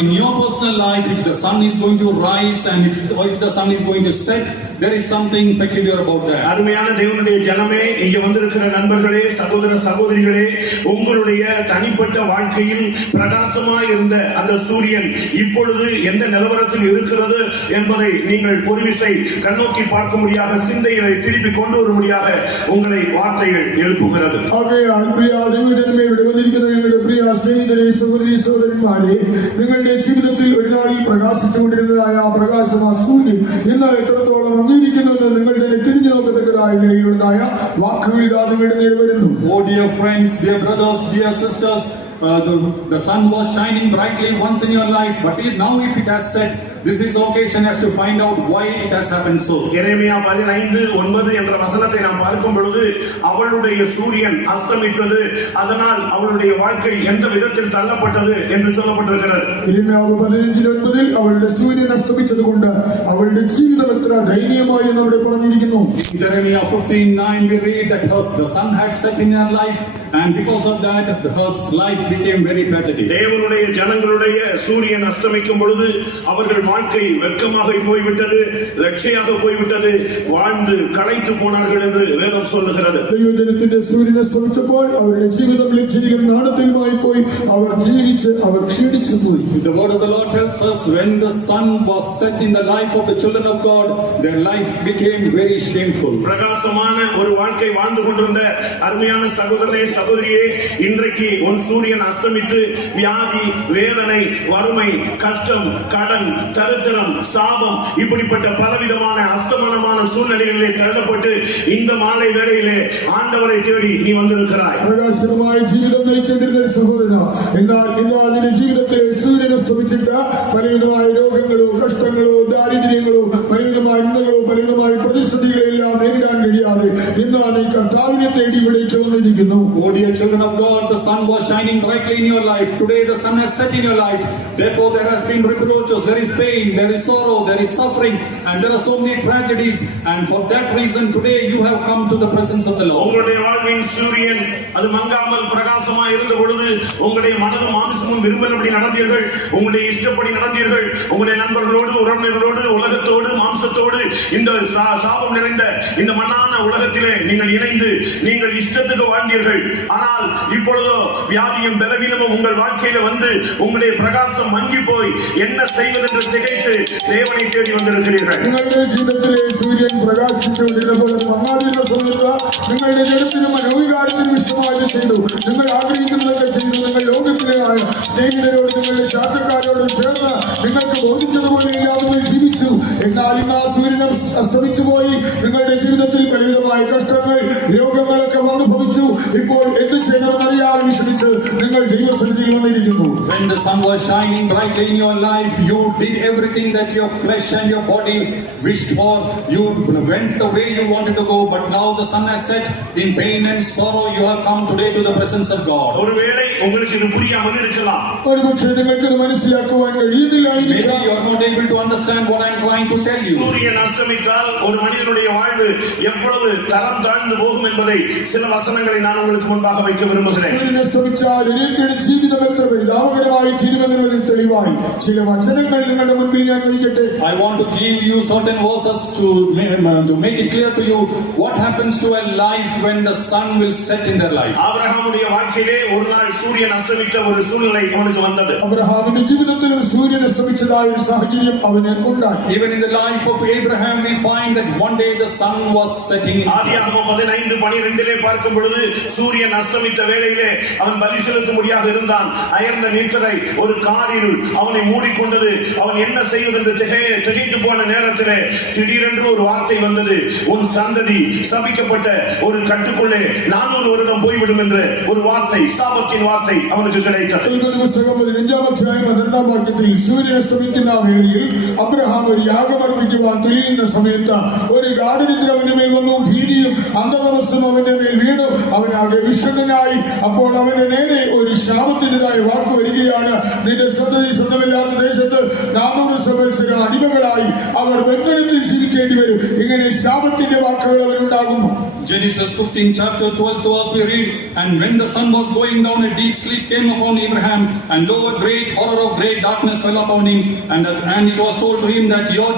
In your personal life, if the sun is going to rise and if the sun is going to set, there is something peculiar about that. அருமையான தேவனுடைய ஜனமே, இங்கே வந்திருக்கிற நண்பர்களே, சகோதர சகோதரிகளே, உங்களுடைய தனிப்பட்ட வாழ்க்கையில் பிரகாசமாய் இருந்த அந்த சூரியன் இப்பொழுது எந்த நிலவரத்தில் இருக்கிறது என்பதை நீங்கள் பொறுவிசை கண்ணோக்கி பார்க்கும்படியாக, சிந்தைகளை திருப்பி கொண்டு வரும்படியாக உங்களை வார்த்தைகள் எழுப்புகிறது. നിങ്ങളുടെ ജീവിതത്തിൽ ഒരു നാളിൽ പ്രകാശിച്ചുകൊണ്ടിരുന്നതായ ആ പ്രകാശം, ആ സൂര്യൻ ഇന്ന് എത്രത്തോളം അംഗീകരിക്കുന്നുവെന്ന് നിങ്ങളുടെ തിരിഞ്ഞു നോക്കത്തക്കതായ നിലയിലുള്ളതായ വാക്കുകൾ ഇതാ നിങ്ങളുടെ നേരെ വരുന്നു. Oh dear friends, dear brothers, dear sisters, the sun was shining brightly once in your life, but now if it has set, this is the occasion as to find out why it has happened so. எரேமியா 15:9 என்ற வசனத்தை நாம் பார்க்கும் பொழுது, அவளுடைய சூரியன் அஸ்தமித்தது, அதனால் அவளுடைய வாழ்க்கை எந்த விதத்தில் தள்ளப்பட்டது என்று சொல்லப்பட்டிருக்கிறது. எரேமியா 15:9 அவளுடைய சூரியன் அஸ்தமிச்சதுകൊണ്ട് அவளுடைய ജീവിതം എത്ര ദയനീയമായി എന്ന് അവിടെ പറഞ്ഞിരിക്കുന്നു. In Jeremiah 15:9 we read that the sun had set in her life, and because of that her life became very pathetic. தேவனுடைய ஜனங்களுடைய சூரியன் அஸ்தமிக்கும் பொழுது அவர்கள் வாழ்க்கை வெட்கமாக போய்விட்டது, லட்சியாக போய்விட்டது, வாழ்ந்து களைத்து போனார்கள் என்று வேதம் சொல்லுகிறது. ദൈവജനത്തിന്റെ സൂര്യൻ അസ്തമിച്ചപ്പോൾ അവരുടെ ജീവിതം ലജ്ജയിലും നാണത്തിലുമായി പോയി. അവർ ജീവിച്ച് അവർ ക്ഷീണിച്ചു പോയി. The word of the Lord tells us, when the sun was set in the life of the children of God, their life became very shameful. பிரகாசமான ஒரு வாழ்க்கை வாழ்ந்து கொண்டிருந்த அருமையான சகோதரனே, சகோதரியே, இன்றைக்கு உன் சூரியன் அஸ்தமித்து வியாதி, வேதனை, வறுமை, கஷ்டம், கடன், தரித்திரம், சாபம், இப்படிப்பட்ட பலவிதமான அஸ்தமனமான சூழ்நிலைகளிலே தள்ளப்பட்டு இந்த மாலை வேளையிலே ஆண்டவரை தேடி நீ வந்திருக்கிறாய். പ്രകാശമായ ജീവിതം നയിച്ചിരുന്ന സഹോദരൻ, എന്നാൽ ഇന്ന് അതിന്റെ ജീവിതത്തിൽ സൂര്യൻ അസ്തമിച്ചിട്ട് പലവിധമായ രോഗങ്ങളോ കഷ്ടങ്ങളോ ദാരിദ്ര്യങ്ങളോ പലവിധമായ ഇന്നകളോ പലവിധമായ പ്രതിസന്ധികളെല്ലാം നേരിടാൻ കഴിയാതെ ഇന്നാണ് ഈ കർത്താവിനെ തേടി ഇവിടേക്ക് വന്നിരിക്കുന്നു. Oh dear children of God, the sun was shining brightly in your life. Today the sun has set in your life. Therefore there has been reproaches, there is pain, there is sorrow, there is suffering, and there are so many tragedies. And for that reason today you have come to the presence of the Lord. உங்களுடைய வாழ்வின் சூரியன் அது மங்காமல் பிரகாசமாய் இருந்த பொழுது உங்களுடைய மனதும் மாம்சமும் விரும்பினபடி நடந்தீர்கள், உங்களுடைய இஷ்டப்படி நடந்தீர்கள், உங்களுடைய நண்பர்களோடு, உறவினர்களோடு, உலகத்தோடு, மாம்சத்தோடு இந்த சாபம் நிறைந்த இந்த மண்ணான உலகத்திலே நீங்கள் இணைந்து நீங்கள் இஷ்டத்துக்கு வாழ்ந்தீர்கள். ஆனால் இப்பொழுதோ வியாதியும் பலவீனமும் உங்கள் வாழ்க்கையில வந்து உங்களுடைய பிரகாசம் மங்கி போய் என்ன செய்வதென்று திகைத்து தேவனை தேடி வந்திருக்கிறீர்கள். നിങ്ങളുടെ ജീവിതത്തിലെ സൂര്യൻ പ്രകാശിച്ചുകൊണ്ടിരുന്നപ്പോൾ മങ്ങാതിരുന്ന സമയത്ത് നിങ്ങളുടെ ജനത്തിനും മനോവികാരത്തിനും ഇഷ്ടമായത് ചെയ്തു, നിങ്ങൾ ആഗ്രഹിക്കുന്നതൊക്കെ ചെയ്തു, നിങ്ങൾ ലോകത്തിലെ സ്നേഹിതരോട് നിങ്ങളുടെ ചാറ്റക്കാരോടും ചേർന്ന് നിങ്ങൾക്ക് ബോധിച്ചതുപോലെ ഇല്ലാതെ ജീവിച്ചു. എന്നാൽ ഇന്ന് ആ സൂര്യൻ അസ്തമിച്ചു പോയി. നിങ്ങളുടെ ജീവിതത്തിൽ പലവിധമായ കഷ്ടങ്ങൾ, രോഗങ്ങളൊക്കെ വന്നു ഭവിച്ചു. ഇപ്പോൾ എന്ത് ചെയ്യണമെന്നറിയാതെ വിഷമിച്ച് നിങ്ങൾ ദൈവസന്നിധിയിൽ വന്നിരിക്കുന്നു. When the sun was shining brightly in your life, you did everything that your flesh and your body wished for. You went the way you wanted to go, but now the sun has set. In pain and sorrow you have come today to the presence of God. ஒருவேளை உங்களுக்கு இது புரியாமல் இருக்கலாம். ഒരുപക്ഷേ നിങ്ങൾക്ക് ഇത് മനസ്സിലാക്കുവാൻ കഴിയുന്നില്ലായിരിക്കാം. Maybe you are not able to understand what I am trying to tell you. சூரியன் அஸ்தமித்தால் ஒரு மனிதனுடைய வாழ்வு எவ்வளவு தரம் தாழ்ந்து போகும் என்பதை சில வசனங்களை நான் உங்களுக்கு முன்பாக வைக்க விரும்புகிறேன். സൂര്യൻ അസ്തമിച്ചാൽ ഒരിക്കലും ജീവിതം എത്ര പരിതാപകരമായി തീരുമെന്നുള്ളതിൽ തെളിവായി ചില വചനങ്ങൾ നിങ്ങളുടെ മുൻപിൽ ഞാൻ വയ്ക്കട്ടെ. I want to give you certain verses to make it clear to you what happens to a life when the sun will set in their life. ஆபிரகாமுடைய வாழ்க்கையிலே ஒரு நாள் சூரியன் அஸ்தமித்த ஒரு சூழ்நிலை அவனுக்கு வந்தது. അബ്രഹാമിന്റെ ജീവിതത്തിൽ സൂര്യൻ അസ്തമിച്ചതായ ഒരു സാഹചര്യം അവന് ഉണ്ടായി. Even in the life of Abraham we find that one day the sun was setting in. ஆதியாகமம் 15:12 பார்க்கும் பொழுது சூரியன் அஸ்தமித்த வேளையிலே அவன் பலி செலுத்தும்படியாக இருந்தான். அயர்ந்த நீற்றரை ஒரு காரிருள் அவனை மூடிக்கொண்டது. அவன் என்ன செய்வதென்று திகைத்து போன நேரத்திலே திடீரென்று ஒரு வார்த்தை வந்தது. உன் சந்ததி சபிக்கப்பட்ட ஒரு கட்டுக்குள்ளே 400 வருடம் போய்விடும் என்ற ஒரு வார்த்தை, சாபத்தின் வார்த்தை அவனுக்கு கிடைத்தது. പുസ്തകം 15-ാം അധ്യായം 12-ാം വാക്യത്തിൽ സൂര്യൻ അസ്തമിക്കുന്ന വേളയിൽ അബ്രഹാം ഒരു യാഗമർപ്പിക്കുവാൻ തുനിയുന്ന സമയത്ത് ഒരു ഗാഠനിദ്ര അവന്റെ മേൽ വന്നു. ഭീതിയും അന്ധതമസ്സും അവന്റെ മേൽ വീണു. അവൻ അവനാകെ വിഷണ്ണനായി. അപ്പോൾ അവന്റെ നേരെ ഒരു ശാപത്തിൻ്റെതായ വാക്ക് വരികയാണ്. നിന്റെ സ്വന്തമില്ലാത്ത ദേശത്ത് 400 സംവത്സരം അടിമകളായി അവർ ബന്ധനത്തിൽ ജീവിക്കേണ്ടി വരും. ഇങ്ങനെ ശാപത്തിന്റെ വാക്കുകൾ അവനുണ്ടാകും. Genesis 15 chapter 12 to us we read, and when the sun was going down, a deep sleep came upon Abraham, and lo, a great horror of great darkness fell upon him, and it was told to him that your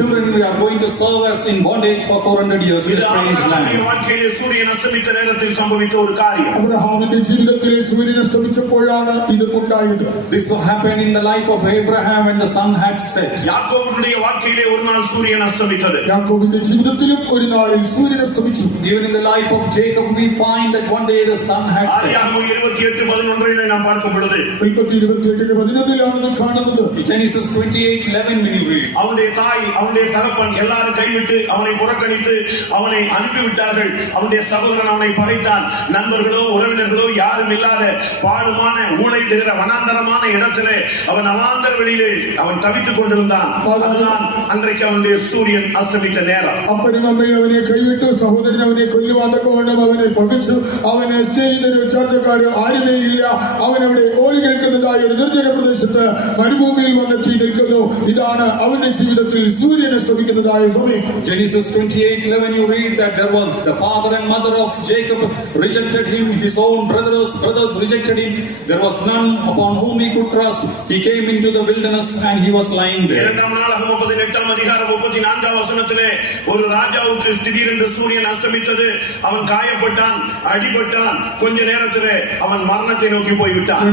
children are going to serve us in bondage for 400 years in a strange land. வாழ்க்கையிலே சூரியன் அஸ்தமித்த நேரத்தில் சம்பவித்த ஒரு காரியம். അബ്രഹാമിന്റെ ജീവിതത്തിലെ സൂര്യൻ അസ്തമിച്ചപ്പോഴാണ് ഇത് ഉണ്ടായത്. This happened in the life of Abraham when the sun had set. யாக்கோபுடைய வாழ்க்கையிலே ஒரு நாள் சூரியன் அஸ்தமித்தது. യാക്കോബിന്റെ ജീവിതത്തിലും ഒരു നാളിൽ സൂര്യൻ അസ്തമിച്ചു. Even in the life of Jacob we find that one day the sun had set. ஆதியாகமம் 28:11 நாம் பார்க்கும் பொழுது 28:11 കാണുന്നത്. Genesis 28:11 when you read. அவனுடைய தாய் அவனுடைய தகப்பன் எல்லாரும் கைவிட்டு அவனை புறக்கணித்து அவனை அனுப்பிவிட்டார்கள். அவனுடைய சகோதரன் அவனை பகைத்தான். நண்பர்களோ உறவினர்களோ யாரும் இல்லாத பாழுமான ஊழையிடுகிற வனாந்தரமான இடத்திலே அவன் அவாந்தர வெளியிலே அவன் தவித்துக் கொண்டிருந்தான். அதுதான் அன்றைக்கு அவனுடைய சூரியன் அஸ்தமித்த நேரம். അപ്പനും അമ്മയും അവനെ കൈവിട്ടു. സഹോദരൻ അവനെ കൊല്ലുവാനൊക്കെ വേണം അവനെ പകച്ചു. അവനെ സ്നേഹിതരോ ചാച്ചക്കാരോ ആരുമേ ഇല്ല. അവൻ അവിടെ ഓടി കേൾക്കുന്നതായ ഒരു നിർജ്ജന പ്രദേശത്ത് മരുഭൂമിയിൽ വന്നെത്തി നിൽക്കുന്നു. ഇതാണ് അവന്റെ ജീവിതത്തിൽ സൂര്യൻ അസ്തമിക്കുന്നതായ സമയം. Genesis 28:11 you read that there was the father and mother of Jacob rejected him, his own brothers rejected him. There was none upon whom he could trust. He came into the wilderness and he was lying there. 2 நாளாகமம் 18 அதிகாரம் 34 வசனத்திலே ஒரு ராஜாவுக்கு திடீரென்று சூரியன் அஸ்தமித்தது. அவன் காயப்பட்டான், அடிபட்டான். கொஞ்ச நேரத்திலே அவன் மரணத்தை நோக்கி போய்விட்டான்.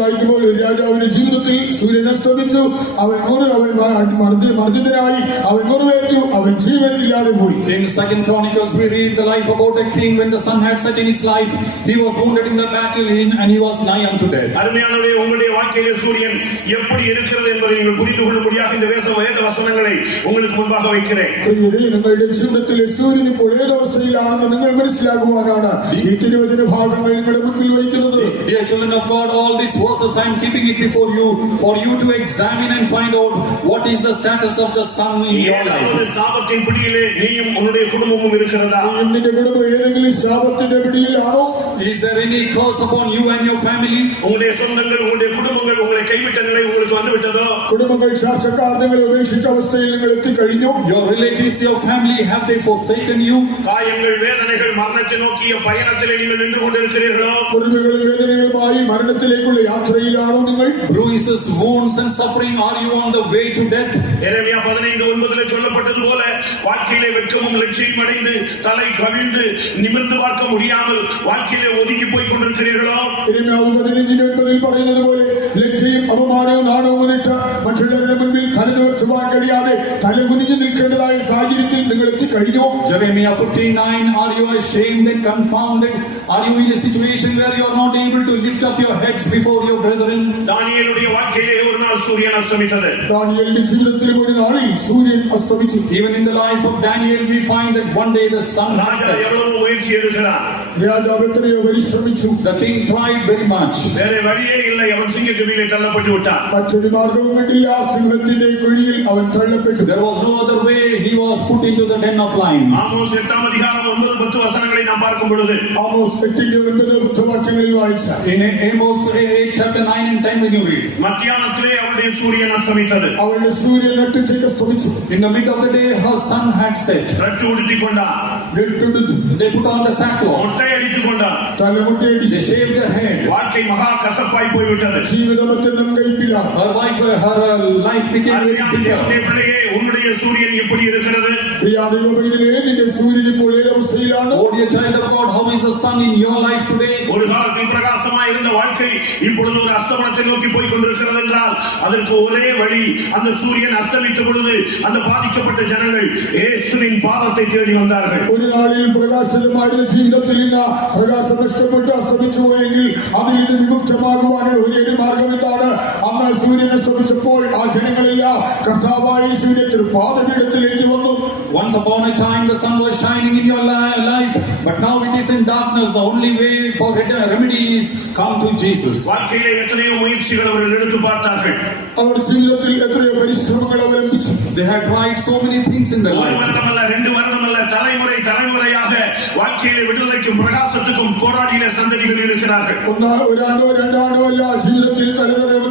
വായിക്കുമ്പോൾ രാജാവിന്റെ ജീവിതത്തിൽ സൂര്യൻ അസ്തമിച്ചു. അവൻ മർദ്ദിതനായി, അവൻ മുറിവേറ്റു, അവൻ ജീവൻ ഇല്ലാതെ പോയി. In 2 Chronicles we read the life about a king. When the sun had set in his life, he was wounded in the battle and he was nigh unto death. அருமையானவரே, உங்களுடைய வாழ்க்கையிலே சூரியன் எப்படி இருக்கிறது என்பதை நீங்கள் புரிந்து கொள்ளும்படியாக இந்த வேத வசனங்களை உங்களுக்கு முன்பாக வைக்கிறேன். നിങ്ങളുടെ ജീവിതത്തിലെ സൂര്യൻ ഇപ്പോൾ ഏതവസ്ഥയിലാണെന്ന് നിങ്ങൾ മനസ്സിലാക്കുവാനാണ് ഈ തിരുവചന ഭാഗങ്ങൾ നിങ്ങളുടെ മുൻപിൽ വയ്ക്കുന്നത്. Dear children of God, all these verses I am keeping it before you for you to examine and find out what is the status of the sun in your life. சாபத்தின் பிடியிலே நீயும் உன்னுடைய குடும்பமும் இருக்கிறதா? നിന്റെ കുടുംബം ഏതെങ്കിലും ശാപത്തിന്റെ പിടിയിലാണോ? Is there any curse upon you and your family? உங்களுடைய சொந்தங்கள், உங்களுடைய குடும்பங்கள் உங்களை கைவிட்ட நிலை உங்களுக்கு வந்து விட்டதோ? കുടുംബങ്ങൾ ചാർച്ചക്കാർ നിങ്ങളെ ഉപേക്ഷിച്ച അവസ്ഥയിൽ നിങ്ങൾ എത്തിക്കഴിഞ്ഞോ? Your relatives, your family, have they forsaken you? காயங்கள், வேதனைகள், மரணத்தை நோக்கிய பயணத்திலே நீங்கள் நின்று கொண்டிருக்கிறீர்களோ? മുറിവുകളും വേദനകളുമായി മരണത്തിലേക്കുള്ള യാത്രയിലാണോ നിങ്ങൾ? Bruises, wounds and suffering, are you on the way to death? எரேமியா 15:9 சொல்லப்பட்டது போல வாழ்க்கையிலே வெட்கமும் லட்சியம் அடைந்து தலை கவிழ்ந்து நிமிர்ந்து பார்க்க முடியாமல் வாழ்க்கையிலே ஒதுங்கி போய் கொண்டிருக்கிறீர்களோ? 15:9 പറയുന്നത് പോലെ ലജ്ജയും അപമാനവും നാണവും ഇട്ട് മറ്റുള്ളവരുടെ മുൻപിൽ തലനിവർത്തുവാൻ കഴിയാതെ തലകുനിഞ്ഞു നിൽക്കേണ്ടതായ സാഹചര്യത്തിൽ നിങ്ങൾ എത്തിക്കഴിഞ്ഞോ? Jeremiah 15:9, are you ashamed and confounded? Are you in a situation where you are not able to lift up your heads before your brethren? தானியேலுடைய வாழ்க்கையிலே ஒரு நாள் சூரியன் அஸ்தமித்தது. ദാനിയേലിന്റെ ജീവിതത്തിൽ ഒരു നാളിൽ സൂര്യൻ അസ്തമിച്ചു. Even in the life of Daniel we find that one day the sun had Raja set. எவ்வளவு முயற்சி எடுக்கிறான். രാജാവ് എത്രയോ പരിശ്രമിച്ചു. The king tried very much. வேற வழியே இல்லை. அவன் சிங்கக்குழியிலே தள்ளப்பட்டு விட்டான். മറ്റൊരു മാർഗവും കണ്ടില്ല. സിംഹത്തിന്റെ കുഴിയിൽ അവൻ തള്ളപ്പെട്ടു. There was no other way. He was put into the den of lions. Amos 8 அதிகாரம் 9-10 வசனங்களை நாம் பார்க்கும் பொழுது ആമോസ് 8-9 വാക്യങ്ങളിൽ വായിച്ച In Amos 8 chapter 9 and 10 when you read, மத்தியானத்திலே அவருடைய சூரியன் அஸ்தமித்தது. അവളുടെ സൂര്യൻ നട്ടുച്ചയ്ക്ക് അസ്തമിച്ചു. in the mid of the day her sun had set. ரட்டு உடுத்திக் கொண்டான். വെട്ടെടുത്തു. They put on the sackcloth. மொட்டை அடித்துக் கொண்டான். തലമുട്ടയടിച്ചു. They shaved their head. வாழ்க்கை மகா கசப்பாய் போய்விட்டது. ജീവിതം അത്യന്തം കൈപ്പിലാണ്. Her life became very bitter. பிள்ளையே, உன்னுடைய சூரியன் எப்படி இருக்கிறது? പ്രിയാദൈവമേ, നിന്റെ സൂര്യൻ ഇപ്പോൾ ഏതവസ്ഥയിലാണ്? Oh dear child of God, how is the sun in your life today? ஒரு காலத்தில் பிரகாசமாய் இருந்த வாழ்க்கை இப்பொழுது ஒரு அஸ்தமனத்தை நோக்கி போய் கொண்டிருக்கிறது என்றால் அதற்கு ஒரே வழி, அந்த சூரியன் அஸ்தமித்த பொழுது அந்த பாதிக்கப்பட்ட ஜனங்கள் இயேசுவின் பாதத்தை தேடி வந்தார்கள். ഒരു നാളിൽ പ്രകാശമായിരുന്ന ജീവിതത്തിൽ നിന്ന് പ്രകാശം നഷ്ടപ്പെട്ട് അസ്തമിച്ചു പോയെങ്കിൽ അതിൽ നിന്ന് വിമുക്തമാകുവാനുള്ള ഒരേ മാർഗം എന്താണ്? അന്ന് സൂര്യൻ അസ്തമിച്ചപ്പോൾ ആ ജനങ്ങളെല്ലാം കർത്താവായ യേശുവിന്റെ തൃപാദപീഠത്തിലേക്ക് വന്നു. Once upon a time the sun was shining in your life, but now it is in darkness. The only way for remedy is come to Jesus. வாழ்க்கையிலே எத்தனையோ முயற்சிகள் அவர்கள் எடுத்து பார்த்தார்கள். അവർ ജീവിതത്തിൽ എത്രയോ പരിശ്രമങ്ങൾ അവലംബിച്ചു. They had tried so many things in their ஒரு life. வருடமல்ல, 2 வருடமல்ல, தலைமுறையாக போராடின சந்ததிகள் இருக்கிறார்கள். ഒരാണ്ടോ രണ്ടാണ്ടോ അല്ല, ജീവിതത്തിൽ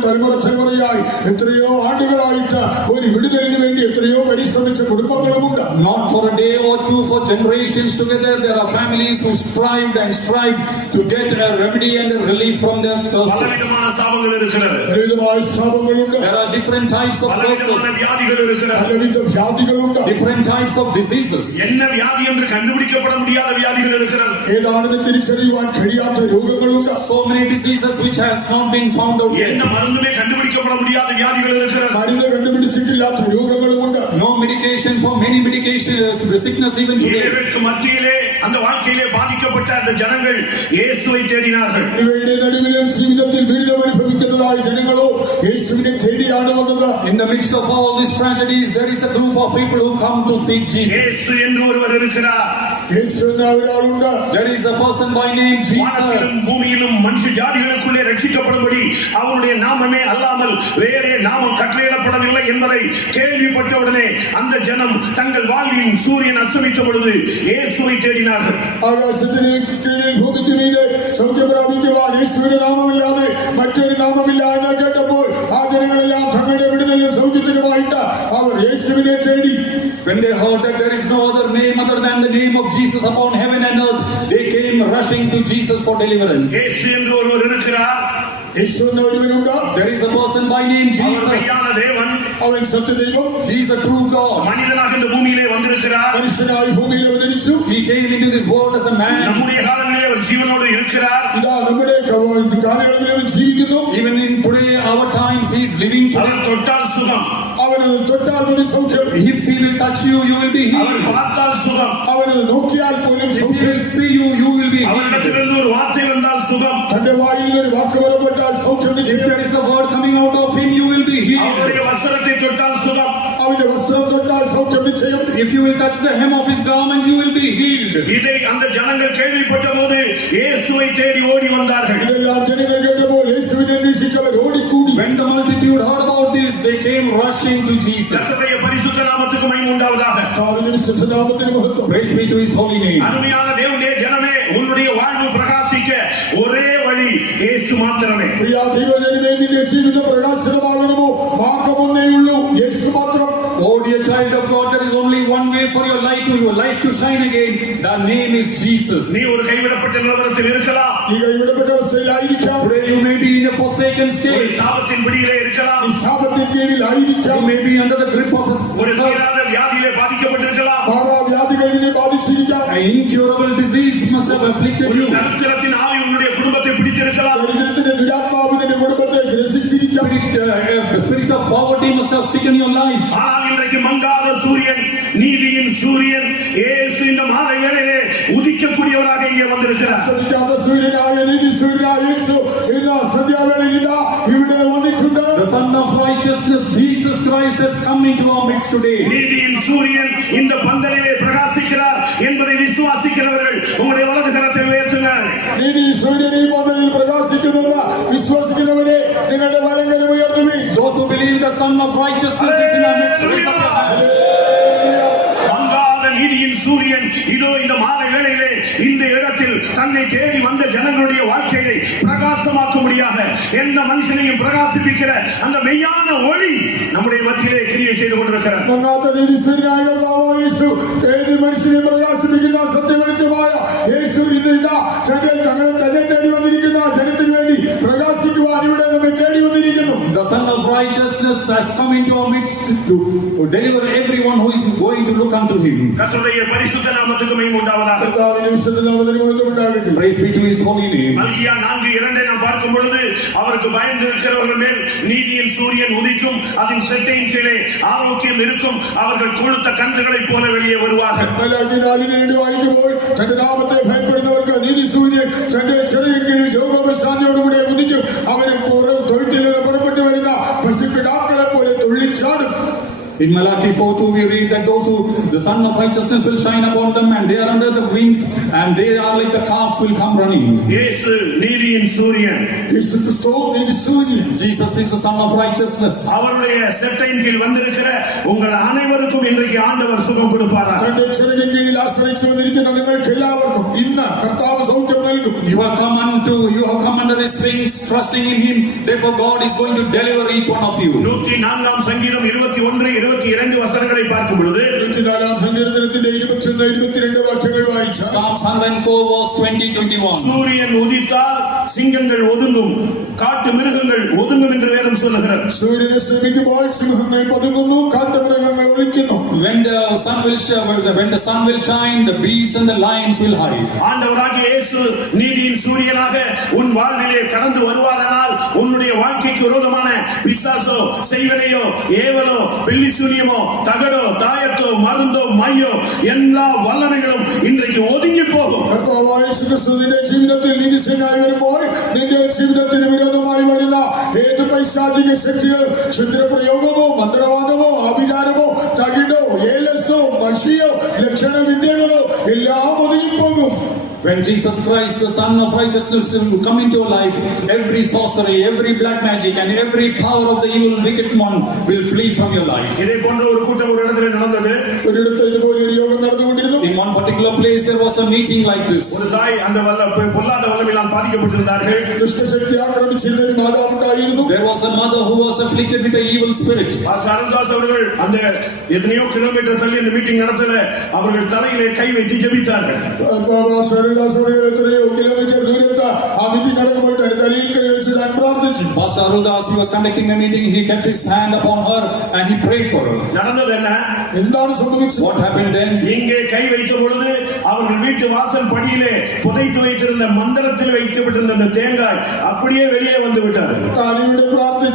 തലമുറയായി എത്രയോ ആണ്ടുകളായിട്ട് ഒരു വിടുതലിന് വേണ്ടി എത്രയോ പരിശ്രമിച്ച കുടുംബങ്ങളുമുണ്ട്. Not for a day or two, for generations together, there are families who strived and strived to get a remedy and a relief from their curses. பலவிதமான சாபங்கள் இருக்கிறது. പലവിധമായ ശാപങ്ങളുണ്ട്. There are different types of பலவிதமான curses, வியாதிகள் இருக்கிறது. പലവിധ വ്യാധികളുണ്ട്. different types of diseases. என்ன வியாதி என்று கண்டுபிடிக்கப்பட முடியாத வியாதிகள் இருக்கிறது. ഏതാണെന്ന് തിരിച്ചറിയുവാൻ കഴിയാത്ത രോഗങ്ങളുണ്ട്. So many diseases which has not been found out yet. என்ன மருந்துமே கண்டுபிடிக்கப்பட முடியாத வியாதிகள் இருக்கிறது. മരുന്ന് കണ്ടുപിടിച്ചിട്ടില്ലാത്ത രോഗങ്ങളുമുണ്ട്. No medication for many medications, the sickness even today. இவைகளுக்கு மத்தியிலே அந்த வாழ்க்கையிலே பாதிக்கப்பட்ட அந்த ஜனங்கள் இயேசுவை தேடினார்கள். ഇവയുടെ നടുവിലും ജീവിതത്തിൽ ദുരിതം അനുഭവിക്കുന്നതായ ജനങ്ങളോ യേശുവിനെ തേടിയാണ് വന്നത്. In the midst of all these tragedies, there is a group of people who come to seek Jesus. இயேசு என்று ஒருவர் இருக்கிறார். യേശു എന്ന ഒരാളുണ്ട്. There is a person by name வானத்திலும் Jesus. பூமியிலும் மனுஷ ஜாதிகளுக்குள்ளே ரட்சிக்கப்படும்படி அவருடைய நாமமே அல்லாமல் வேறே நாமம் கட்டளையிடப்படவில்லை என்பதை கேள்விப்பட்டவுடனே அந்த ஜனம் தங்கள் வாழ்வின் சூரியன் அஸ்தமித்த பொழுது இயேசுவை தேடினார்கள். ആകാശത്തിന് കീഴിൽ ഭൂമിക്ക് മീതെ സൗഖ്യം പ്രാപിക്കുവാൻ യേശുവിന്റെ നാമമില്ലാതെ മറ്റൊരു നാമമില്ല എന്ന് കേട്ടപ്പോൾ ആ ജനങ്ങളെല്ലാം തങ്ങളുടെ വിടുതലും സൗഖ്യത്തിനുമായിട്ട് അവർ യേശുവിനെ തേടി. When they heard that there is no other name other than the name of Jesus upon heaven and earth, they came rushing to Jesus for deliverance. இயேசு என்று ஒருவர் இருக்கிறார். യേശു എന്ന ഒരുവനുണ്ട്. There is a person by name our Jesus. மெய்யான தேவன். അവൻ സത്യദൈവം. He is a true God. மனிதனாக இந்த பூமியிலே வந்திருக்கிறார். മനുഷ്യനായി ഭൂമിയിൽ അവതരിച്ചു. He came into this world as a man. நம்முடைய காலங்களிலே அவர் ஜீவனோடு இருக்கிறார். ഇതാ നമ്മുടെ കാലങ്ങളിൽ അവൻ ജീവിക്കുന്നു. Even in today, our times, he is living today. அவர் தொட்டால் சுகம். അവന് തൊട്ടാൽ ഒരു സൗഖ്യം. If he will touch you, you will be our healed. பார்த்தால் சுகம். അവന് നോക്കിയാൽ പോലും If he സൗഖ്യം. will see you, you will be healed. அவரிடத்திலிருந்து ஒரு வார்த்தை வந்தால் சுகம். തന്റെ വായിൽ നിന്ന് ഒരു വാക്ക് പുറപ്പെട്ടാൽ സൗഖ്യം. If there is a word coming out of him, you will be healed. அவருடைய வஸ்திரத்தை தொட்டால் சுகம். അവന്റെ വസ്ത്രം തൊട്ടാൽ സൗഖ്യം നിശ്ചയം. If you will touch the hem of his garment, you will be healed. இதை அந்த ஜனங்கள் கேள்விப்பட்ட போது இயேசுவை தேடி ஓடி வந்தார்கள். ഇതെല്ലാം ജനങ്ങൾ കേട്ടപ്പോൾ യേശുവിനെ അന്വേഷിച്ചവർ ഓടിക്കൂടി. When the multitude heard about this, they came rushing to Jesus. கர்த்தருடைய பரிசுத்த நாமத்துக்கு மகிமை உண்டாவதாக. കർത്താവിന്റെ വിശുദ്ധ നാമത്തിന് മഹത്വം. Praise be to his holy name. அருமையான தேவனுடைய ஜனமே, உன்னுடைய வாழ்வு பிரகாசிக்க ஒரே வழி இயேசு மாத்திரமே. പ്രിയ ദൈവജനമേ, നിന്റെ ജീവിതം പ്രകാശിതമാകണമോ? മാർഗമൊന്നേയുള്ളൂ, യേശു മാത്രം. Oh dear child of God, there is only one way for your life to shine again. The name is Jesus. நீ ஒரு கைவிடப்பட்ட நிலவரத்தில் இருக்கலாம். നീ കൈവിടപ്പെട്ട അവസ്ഥയിലായിരിക്കാം. Today you may be in a forsaken ஒரு state. சாபத்தின் பிடியிலே இருக்கலாம். നീ ശാപത്തിൻ കീഴിലായിരിക്കാം. You may be under the grip of ஒரு a தீராத வியாதியிலே பாதிக்கப்பட்டிருக்கலாம். മാറാവ്യാധികൾ നിന്നെ ബാധിച്ചിരിക്കാം. an incurable disease must have afflicted ஒரு you. தரித்திரத்தின் ஆவி உன்னுடைய குடும்பத்தை பிடித்திருக்கலாம். ദരിദ്രത്തിന്റെ ദുരാത്മാവ് നിന്റെ കുടുംബത്തെ ഗ്രസിച്ചിരിക്കാം. The spirit of poverty must have stricken your life. ஆனால் இன்றைக்கு மங்காத சூரியன், நீதியின் சூரியன் இயேசு இந்த மாலை வேளையிலே உதிக்கக்கூடியவராக இங்கே வந்திருக்கிறார். ശ്രദ്ധിക്കാത്ത സൂര്യനായ നീതി സൂര്യനായ യേശു ഇന്ന് സന്ധ്യാവേളയിൽ ഇതാ ഇവിടെ വന്നിട്ടുണ്ട്. The Son of Righteousness, Jesus Christ, has come into our midst today. நீதியின் சூரியன் இந்த பந்தலிலே பிரகாசிக்கிறார் என்பதை விசுவாசிக்கிறவர்கள் உங்களுடைய வலது கரத்தை உயர்த்துங்கள். നീതി സൂര്യൻ ഈ പന്തലിൽ പ്രകാശിക്കുന്നെന്ന് വിശ്വസിക്കുന്നവരെ നിങ്ങളുടെ വലങ്കരം ഉയർത്തുവീൻ. Those who believe the Son of Righteousness is in our midst, raise up your hands. மங்காத நீதியின் சூரியன் இதோ இந்த மாலை வேளையிலே இந்த இடத்தில் தன்னை தேடி வந்த ஜனங்களுடைய வாழ்க்கையை பிரகாசமாக்கும்படியாக எந்த மனுஷனையும் பிரகாசிப்பிக்கிற அந்த மெய்யான ஒளி நம்முடைய மத்தியிலே கிரியை செய்து கொண்டிருக்கிறார். മങ്ങാത്ത നീതി സൂര്യനായ കർത്താവായ യേശു ഏത് മനുഷ്യനെ പ്രകാശിപ്പിക്കുന്ന സത്യവെളിച്ചമായ യേശു ഇന്ന് ഇതാ തങ്ങളെ തന്നെ തേടി വന്നിരിക്കുന്ന ജനത്തിന് വേണ്ടി പ്രകാശിക്കുവാൻ ഇവിടെ നമ്മെ തേടി വന്നിരിക്കുന്നു. The Son of Righteousness has come into our midst to deliver everyone who is going to look unto him. கர்த்தருடைய பரிசுத்த நாமத்துக்கு மகிமை உண்டாவதாக. കർത്താവിന്റെ വിശുദ്ധ നാമത്തിന് മഹത്വം ഉണ്ടാകട്ടെ. Praise be to his holy name. மல்கியா 4:2 நாம் பார்க்கும் பொழுது அவருக்கு பயந்து இருக்கிறவர்கள் மேல் நீதியின் சூரியன் உதிக்கும், அதன் செட்டையின் கீழே ஆரோக்கியம் இருக்கும், அவர்கள் கொழுத்த கன்றுகளைப் போல வெளியே வருவார்கள். മലാക്കി 4:2 വായിക്കുമ്പോൾ തന്റെ നാമത്തെ ഭയപ്പെടുന്നവർക്ക് നീതി സൂര്യൻ തന്റെ ചെറിയ കീഴിൽ രോഗവശാന്തിയോടുകൂടെ ഉദിക്കും. അവന് തൊഴുത്തിൽ നിന്ന് പുറപ്പെട്ടു വരുന്ന പശുക്കിടാക്കളെ പോലെ തുള്ളിച്ചാടും. In Malachi 4:2 we read that those who the Son of Righteousness will shine upon them, and they are under the wings, and they are like the calves will come running. இயேசு நீதியின் சூரியன். യേശു ക്രിസ്തു നീതി സൂര്യൻ. Jesus is the Son of Righteousness. அவருடைய செட்டையின் கீழ் வந்திருக்கிற உங்கள் அனைவருக்கும் இன்றைக்கு ஆண்டவர் சுகம் கொடுப்பாராக. തന്റെ ചെറിയ കീഴിൽ ആശ്രയിച്ചു വന്നിരിക്കുന്ന നിങ്ങൾക്ക് എല്ലാവർക്കും ഇന്ന് കർത്താവ് സൗഖ്യം നൽകും. You have come under His wings, trusting in Him. Therefore, God is going to deliver each one of you. 104 சங்கீதம் 21 22 வசனங்களை பார்க்கும் பொழுது 104 സങ്കീർത്തനത്തിന്റെ 21 22 വാക്യങ്ങൾ വായിച്ചാൽ Psalms 104 verse 20-21. சூரியன் உதித்தால் சிங்கங்கள் ஒதுங்கும், காட்டு மிருகங்கள் ஒதுங்கும் என்று வேதம் சொல்லுகிறது. സൂര്യൻ അസ്തമിക്കുമ്പോൾ സിംഹങ്ങൾ പതുങ്ങുന്നു, കാട്ടുമൃഗങ്ങൾ ഒളിക്കുന്നു. When the sun will shine, the beasts and the lions will hide. ஆண்டவராகிய இயேசு நீதியின் சூரியனாக உன் வாழ்விலே கடந்து வருவாரானால் உன்னுடைய வாழ்க்கைக்கு விரோதமான பிசாசோ, செய்வனையோ, ஏவலோ, வெள்ளி சூனியமோ, தகடோ, தாயத்தோ, மருந்தோ, மையோ எல்லா வல்லமைகளும் இன்றைக்கு ஒதுங்கி போகும். കർത്താവായ യേശുക്രിസ്തു നിന്റെ ജീവിതത്തിൽ നീതിസേനായി വരുമ്പോൾ നിന്റെ ജീവിതത്തിന് വിരോധമായി വരുന്ന ഏത് പൈശാചിക ശക്തികൾ, ക്ഷുദ്രപ്രയോഗമോ, മന്ത്രവാദമോ, ആഭിചാരമോ, തകിടോ, ഏലസോ, മഷിയോ, ലക്ഷണവിദ്യകളോ എല്ലാം ഒതുങ്ങിപ്പോകും. When Jesus Christ, the Son of Righteousness, will come into your life, every sorcery, every black magic, and every power of the evil, wicked one will flee from your life. இதே போன்ற ஒரு கூட்டம் ஒரு இடத்துல நடந்தது. ഒരിടത്ത് ഇതുപോലെ ഒരു യോഗം നടന്നുകൊണ്ടിരുന്നു. In one particular place, there was a meeting like this. ஒரு தாய் அந்த பொல்லாத வல்லமையால் பாதிக்கப்பட்டிருந்தார்கள். ദുഷ്ടശക്തി ആക്രമിച്ചിരുന്ന ഒരു മാതാവ് ഉണ്ടായിരുന്നു. There was a mother who was afflicted with the evil spirit. Pastor Aruldas அவர்கள் அந்த எத்தனையோ கிலோமீட்டர் தள்ளி அந்த மீட்டிங் நடத்தல, அவர்கள் தலையிலே கை வைத்து ஜெபித்தார்கள். എത്രയോ കിലോമീറ്റർ ദൂരത്ത് ആ മീറ്റിംഗ് നടക്കുമ്പോൾ തലയിൽ കൈ വെച്ച് താൻ പ്രാർത്ഥിച്ചു. Pastor Aruldas, he was conducting the meeting. He kept his hand upon her and he prayed for her. நடந்தது என்ன? എന്താണ് സംഭവിച്ചത്? What happened then? இங்கே கை வைத்த பொழுது அவர்கள் வீட்டு வாசல் படியிலே புதைத்து வைத்திருந்த மந்திரத்தில் வைக்கப்பட்டிருந்த அந்த தேங்காய் அப்படியே வெளியே வந்து விட்டது. താൻ ഇവിടെ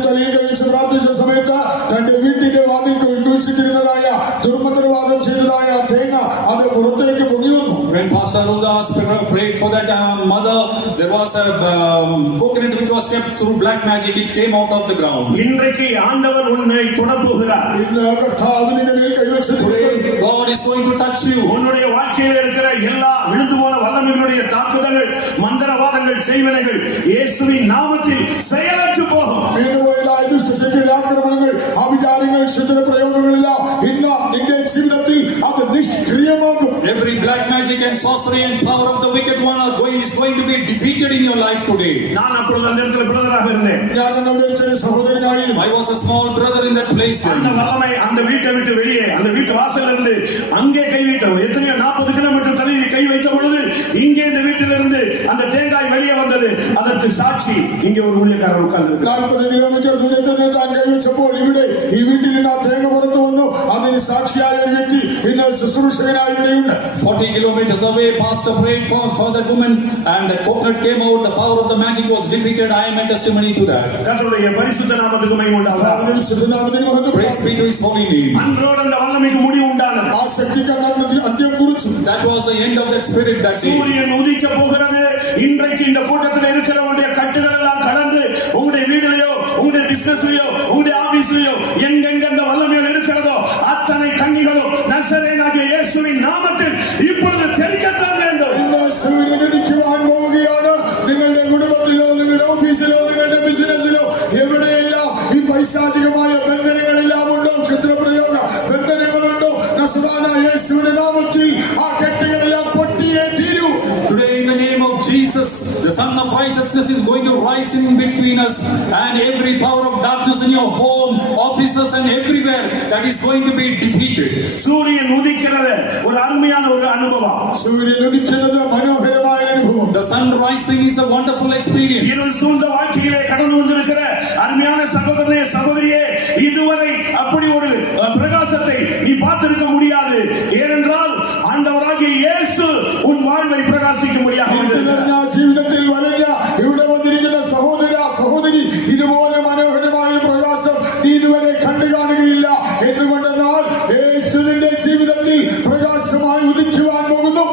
തലയിൽ കൈ വെച്ച് പ്രാർത്ഥിച്ച സമയത്ത് തന്റെ വീട്ടിന്റെ വാതിൽ കുഴിച്ചിട്ടിരുന്നതായ ദുർമന്ത്രവാദം ചെയ്തതായ തേങ്ങ അത് പുറത്തേക്ക് പൊങ്ങി വന്നു. When Pastor Aruldas prayed for that mother, there was a coconut which was kept through black magic. It came out of the ground. இன்றைக்கு ஆண்டவர் உன்னை தொடப் போகிறார். ഇന്ന് കർത്താവ് നിന്റെ മേൽ കൈ വെച്ച് Today God is going to touch you. உன்னுடைய வாழ்க்கையில் இருக்கிற எல்லா விழுந்து போன வல்லமைகளுடைய தாக்குதல்கள், மந்திரவாதங்கள், செய்வனைகள் இயேசுவின் நாமத்தில் செயலற்று போகும். വീണുപോയതായ ദുഷ്ടശക്തിയുടെ ആക്രമണങ്ങൾ, ആഭിചാരങ്ങൾ, ക്ഷുദ്രപ്രയോഗങ്ങളെല്ലാം ഇന്ന് നിന്റെ ജീവിതത്തിൽ അത് നിഷ്ക്രിയമാകും. Every black magic and sorcery and power of the wicked one is going to be defeated in your life today. நான் அப்பொழுது அந்த இடத்துல பிரதராக இருந்தேன். ഞാൻ നമ്മുടെ ചെറിയ സഹോദരനായിരുന്നു. I was a small brother in that place. அந்த வல்லமை அந்த வீட்டை விட்டு வெளியே அந்த வீட்டு வாசல்ல இருந்து அங்கே கை வைத்தவர் எத்தனையோ 40 கிலோமீட்டர் தள்ளி கை வைத்த பொழுது இங்கே இந்த வீட்டிலிருந்து அந்த தேங்காய் வெளியே வந்தது. அதற்கு சாட்சி இங்கே ஒரு ஊழியக்காரர் உட்கார்ந்து 40 കിലോമീറ്റർ ദൂരത്ത് നിന്ന് താൻ കൈവച്ചപ്പോൾ ഇവിടെ ഈ വീട്ടിൽ നിന്ന് ആ തേങ്ങ പുറത്തു വന്നു. അതിന് സാക്ഷിയായ ഒരു വ്യക്തി ഇന്ന് ശുശ്രൂഷകനായി ഇവിടെയുണ്ട്. 40 kilometers away, Pastor prayed for that woman and the coconut came out. The power of the magic was defeated. I am a testimony to that. கர்த்தருடைய பரிசுத்த நாமத்துக்கு மகிமை உண்டாவதாக. അവന്റെ ശുദ്ധനാമത്തിന് മഹത്വം. Praise be to His holy name. அன்றோடு அந்த வல்லமைக்கு முடிவு உண்டானது. ആ ശക്തിക്ക് അന്ത്യം കുറിച്ചു. That was the end of that spirit that day. சூரியன் உதிக்க போகிறது. இன்றைக்கு இந்த கூட்டத்தில் இருக்கிறவருடைய கட்டுகள் எல்லாம் கடந்து உங்களுடைய வீட்டிலேயோ, உங்களுடைய பிசினஸ்லயோ, உங்களுடைய ஆபீஸ்லயோ எங்கெங்க அந்த வல்லமைகள் இருக்கிறதோ அத்தனை கண்ணிகளும் நசரேயனாகிய இயேசுவின் நாமத்தில் இப்பொழுது தெரிவிக்கத்தான் வேண்டும். ഇന്ന് സൂര്യൻ ഉദിക്കുവാൻ പോവുകയാണ്. നിങ്ങളുടെ കുടുംബത്തിലോ, നിങ്ങളുടെ ഓഫീസിലോ, നിങ്ങളുടെ ബിസിനസ്സിലോ എവിടെയെല്ലാം ഈ പൈശാചികമായ ബന്ധനങ്ങളെല്ലാം ഉണ്ടോ, ക്ഷുദ്രപ്രയോഗ ബന്ധനങ്ങളുണ്ടോ, നസറായനായ യേശുവിന്റെ നാമത്തിൽ ആ കെട്ടുകളെല്ലാം പൊട്ടിയേ തീരൂ. Today in the name of Jesus, the Son of Righteousness is going to rise in between us and every power of darkness in your home, offices and everywhere that is going to be defeated. சூரியன் உதிக்கிறது ஒரு அருமையான ஒரு அனுபவம். സൂര്യൻ ഉദിക്കുന്നത് മനോഹരമായ അനുഭവം. The sun rising is a wonderful experience. இருள் சூழ்ந்த வாழ்க்கையிலே கடந்து வந்திருக்கிற அருமையான சகோதரனே, சகோதரியே, இதுவரை அப்படி ஒரு பிரகாசத்தை நீ பார்த்திருக்க முடியாது. ஏனென்றால் ஆண்டவராகிய இயேசு உன் வாழ்வை பிரகாசிக்கும்படியாக ജീവിതത്തിൽ വലഞ്ഞ ഇവിടെ വന്നിരിക്കുന്ന സഹോദര സഹോദരി, ഇതുപോലെ മനോഹരമായ പ്രകാശം നീ ഇതുവരെ കണ്ടു കാണുകയില്ല. എന്തുകൊണ്ടെന്നാൽ യേശുവിന്റെ ജീവിതത്തിൽ പ്രകാശമായി ഉദിക്കുവാൻ പോകുന്നു.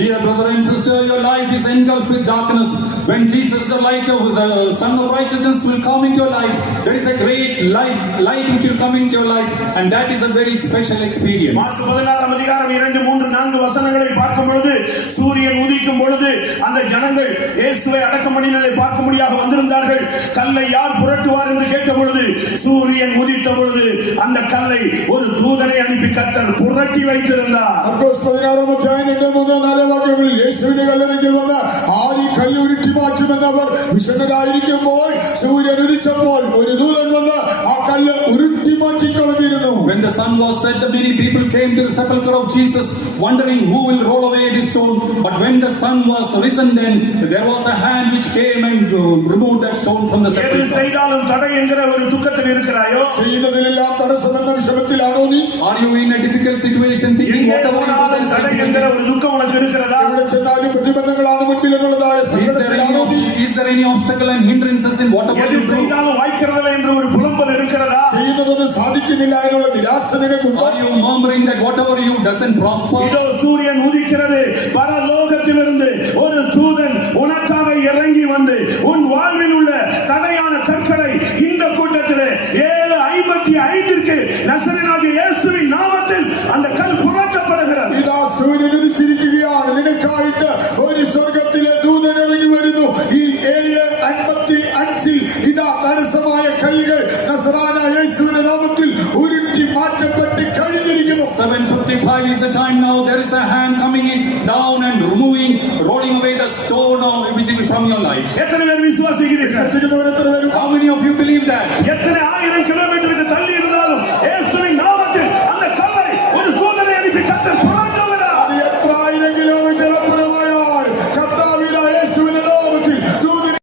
Dear brother and sister, your life is engulfed with darkness. When Jesus, the light of the Son of Righteousness, will come into your life, there is a great light which will come into your life, and that is a very special experience. Mark 16 அதிகாரம் 2, 3, 4 வசனங்களை பார்க்கும் பொழுது சூரியன் உதிக்கும் பொழுது அந்த ஜனங்கள் இயேசுவை அடக்கம் பண்ணினதை பார்க்கும்படியாக வந்திருந்தார்கள். கல்லை யார் புரட்டுவார் என்று கேட்ட பொழுது சூரியன் உதித்த பொழுது அந்த கல்லை ஒரு தூதனை அனுப்பி கர்த்தர் புரட்டி வைத்திருந்தார். മർക്കോസ് 16 അധ്യായം 3-4 വാക്യങ്ങളിൽ യേശുവിന്റെ കല്ലറയ്ക്കൽ വന്ന് ആര് കല്ല് ഉരുട്ടി മാറ്റുമെന്ന് അവർ വിഷണ്ണരായിരിക്കുമ്പോൾ സൂര്യൻ ഉദിച്ചപ്പോൾ ഒരു ദൂതൻ വന്ന് ആ കല്ല് ഉരുട്ടി മാറ്റിക്കളഞ്ഞിരുന്നു. When the sun was set, many people came to the sepulchre of Jesus, wondering who will roll away this stone. But when the sun was risen, then there was a hand which came and removed that stone from the எது sepulchre. செய்தாலும் தடை என்கிற ஒரு துக்கத்தில் இருக்கிறாயோ, ചെയ്യുന്നതിലെല്ലാം തടസ്സമെന്ന വിഷമത്തിലാണോ നീ? Are you in a difficult situation thinking எங்கே whatever you do போனாலும் is தடை difficult? என்கிற ஒரு துக்கம் உனக்கு இருக்கிறதா? എവിടെ ചെന്നാലും പ്രതിബന്ധങ്ങളാണ് മുൻപിൽ എന്നുള്ളതായ സങ്കടത്തിലാണോ നീ? Is there any obstacle and hindrances in whatever எது you do? செய்தாலும் வாய்க்கிறதில்லை என்ற ஒரு புலம்பல் இருக்கிறதா? ചെയ്യുന്നതൊന്നും സാധിക്കുന്നില്ല എന്നുള്ള നിരാശ നിനക്കുണ്ടോ? Are you murmuring that whatever you doesn't prosper? இதோ சூரியன் உதிக்கிறது, பரலோகத்திலிருந்து ஒரு தூதன் உனக்காக இறங்கி வந்து உன் வாழ்வில் உள்ள தடையான கற்களை இந்த கூட்டத்திலே 7:55 நசரேயனாகிய இயேசுவின் நாமத்தில் அந்த கல் புரட்டப்படுகிறது. ഇതാ സൂര്യൻ ഉദിച്ചിരിക്കുകയാണ്. നിനക്കായിട്ട് ഒരു സ്വർഗത്തിലെ ദൂതൻ ഇറങ്ങി വരുന്നു. ഈ 7:55 ഇതാ തടസ്സമായ കല്ലുകൾ നസറായ യേശുവിന്റെ നാമത്തിൽ ഉരുട്ടി മാറ്റപ്പെട്ട് കഴിഞ്ഞിരിക്കുന്നു. 7:55 is the time now. There is a hand coming in down and removing, rolling away the stone which is from your life. எத்தனை பேர் விசுவாசிக்கிறீர்கள்? വിശ്വസിക്കുന്നവർ എത്ര പേരും? How many of you believe that? எத்தனை 1000 கிலோமீட்டருக்கு தள்ளி இருந்தாலும் இயேசுவின் நாமத்தில் அந்த கல்லை ஒரு தூதனை அனுப்பி கர்த்தர்